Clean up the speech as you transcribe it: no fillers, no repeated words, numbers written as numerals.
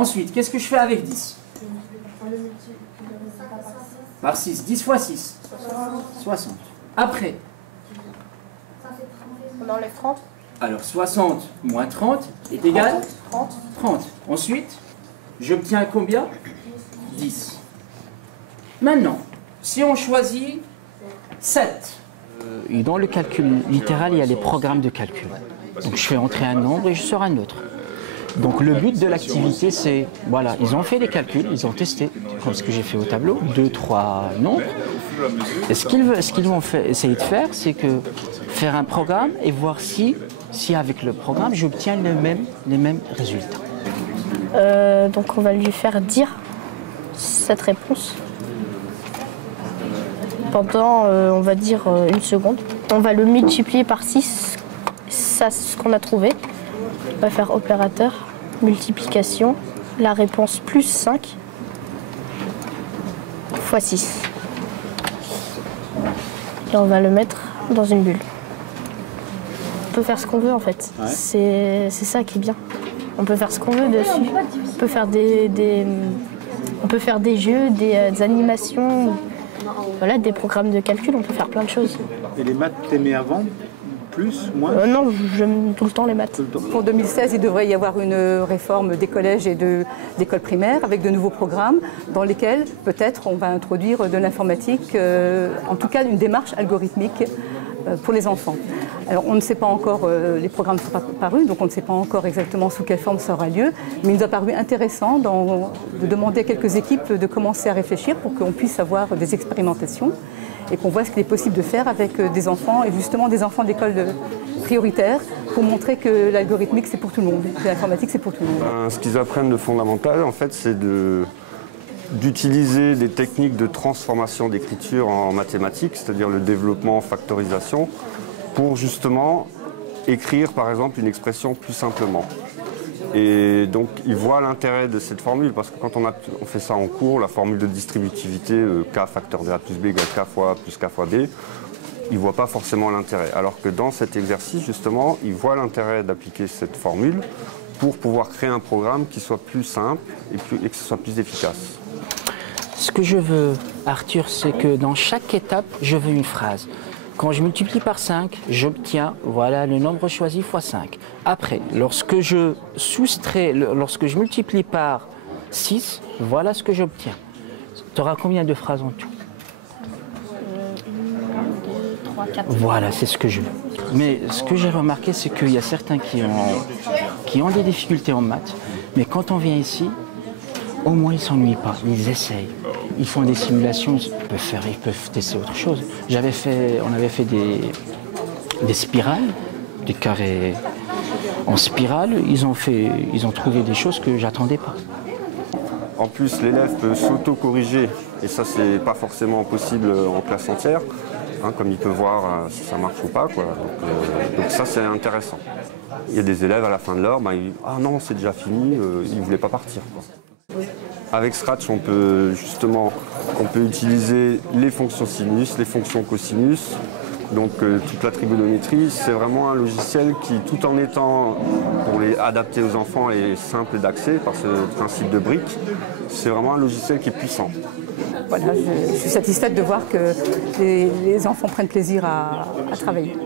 Ensuite, qu'est-ce que je fais avec 10? Par 6. 10 fois 6. 60. Après. On enlève 30. Alors 60 moins 30 est égal 30. 30. Ensuite, j'obtiens combien? 10. Maintenant, si on choisit 7. Dans le calcul littéral, il y a les programmes de calcul. Donc je fais entrer un nombre et je sors un autre. Donc le but de l'activité, c'est, voilà, ils ont fait des calculs, ils ont testé, comme ce que j'ai fait au tableau, 2, 3 nombres. Et ce qu'ils vont essayer de faire, c'est que faire un programme et voir si avec le programme, j'obtiens les mêmes résultats. Donc on va lui faire dire cette réponse pendant, on va dire, une seconde. On va le multiplier par 6, ça c'est ce qu'on a trouvé. On va faire opérateur, multiplication, la réponse plus 5 fois 6. Et on va le mettre dans une bulle. On peut faire ce qu'on veut en fait. Ouais. C'est ça qui est bien. On peut faire ce qu'on veut dessus. On peut faire on peut faire des jeux, des animations, voilà, des programmes de calcul, on peut faire plein de choses. Et les maths, t'aimais avant? Plus, moins? Non, j'aime tout le temps les maths. Pour 2016, il devrait y avoir une réforme des collèges et d'écoles primaires avec de nouveaux programmes dans lesquels peut-être on va introduire de l'informatique, en tout cas une démarche algorithmique pour les enfants. Alors on ne sait pas encore, les programmes ne sont pas parus, donc on ne sait pas encore exactement sous quelle forme ça aura lieu, mais il nous a paru intéressant de demander à quelques équipes de commencer à réfléchir pour qu'on puisse avoir des expérimentations et qu'on voit ce qu'il est possible de faire avec des enfants, et justement des enfants d'école prioritaire, pour montrer que l'algorithmique c'est pour tout le monde, que l'informatique c'est pour tout le monde. Ce qu'ils apprennent de fondamental, en fait, c'est d'utiliser des techniques de transformation d'écriture en mathématiques, c'est-à-dire le développement en factorisation, pour justement écrire par exemple une expression plus simplement. Et donc ils voient l'intérêt de cette formule, parce que quand on fait ça en cours, la formule de distributivité k facteur de a plus b égale k fois plus k fois b, ils ne voient pas forcément l'intérêt. Alors que dans cet exercice, justement, ils voient l'intérêt d'appliquer cette formule pour pouvoir créer un programme qui soit plus simple et que ce soit plus efficace. Ce que je veux, Arthur, c'est que dans chaque étape, je veux une phrase. Quand je multiplie par 5, j'obtiens, voilà, le nombre choisi fois 5. Après, lorsque je multiplie par 6, voilà ce que j'obtiens. Tu auras combien de phrases en tout? 1, 2, 3, 4. Voilà, c'est ce que je veux. Mais ce que j'ai remarqué, c'est qu'il y a certains qui ont des difficultés en maths, mais quand on vient ici, au moins ils ne s'ennuient pas, ils essayent. Ils font des simulations, ils peuvent tester autre chose. On avait fait des spirales, des carrés en spirale. Ils ont trouvé des choses que j'attendais pas. En plus, l'élève peut s'auto-corriger, et ça, c'est pas forcément possible en classe entière, hein, comme il peut voir si ça marche ou pas, quoi. Donc ça, c'est intéressant. Il y a des élèves à la fin de l'heure, ils disent « Ah non, c'est déjà fini, ils ne voulaient pas partir, quoi. » Avec Scratch, on peut utiliser les fonctions sinus, les fonctions cosinus, donc toute la trigonométrie. C'est vraiment un logiciel qui, tout en étant, pour les adapter aux enfants, est simple d'accès par ce principe de briques. C'est vraiment un logiciel qui est puissant. Voilà, je suis satisfaite de voir que les enfants prennent plaisir à travailler.